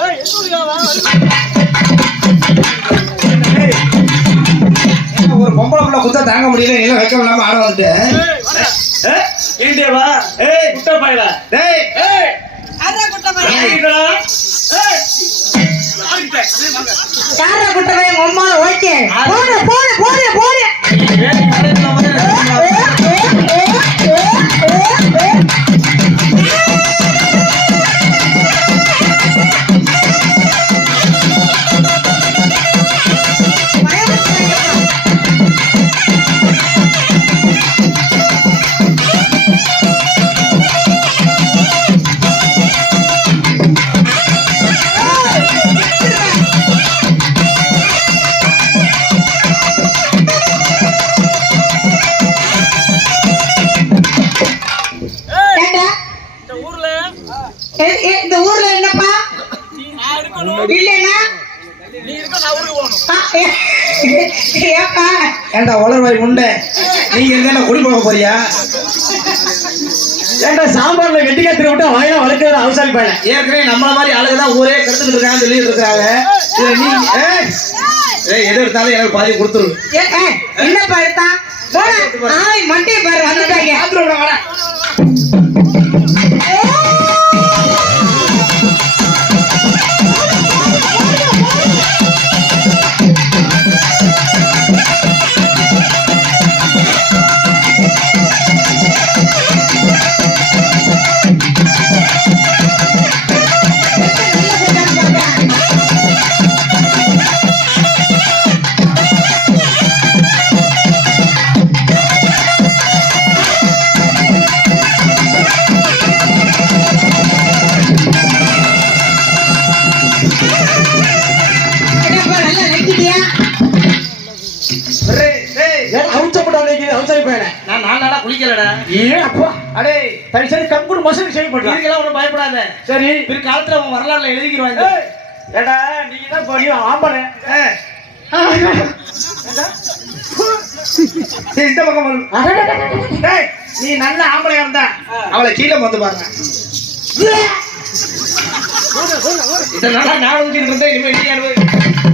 ஒரு தாங்க முடியல எல்லாம் வைக்க இல்லாம ஆட வந்துட்டேன். ஏண்டியவா ஏய் குட்ட பயல டேய் ஏய். யாரா குட்ட பையன்? ஆடிட்டடா ஏய் யாரா குட்ட பையன்? உம்மா ஓகே போடு போடு போடு போடு. ஏய் நீ இருக்க நான் ஊருக்கு போகணும். ஆ, ஏ- ஏப்பா. ஏன்டா வளர்வாய் முண்டை நீங்க இருந்தா குடி போக போறியா? ஏன்டா சாம்பார்ல வெட்டிக்கா திருவிட்டு வாயா வளர்க்கிற அவசாரி பயல? ஏற்கனவே நம்மள மாதிரி ஆளுங்க தான் ஊரே கெடுத்துக்கிட்டு இருக்காங்கன்னு சொல்லிட்டு இருக்காங்க இதுல நீ ஏய் ஏய் எது எடுத்தாலும் எனக்கு பாதி கொடுத்துரு. என்னப்பா எடுத்தா? போடா. ஆய் மண்டையை பாரு வந்துட்டாங்க. வாடா. சரி. பிற்காலத்துல உன் வரலாறுல எழுதிக்கிடுவாங்க ஏய், ஏடா நீங்க தான் நீ ஆம்பளை. இந்த பக்கம் நீ நல்ல ஆம்பளையா இருந்தா அவளை கீழே வந்து பாருங்க. இதனால நான் ஊத்திட்டு இருந்தேன் இனிமேல் நீ அனுபவி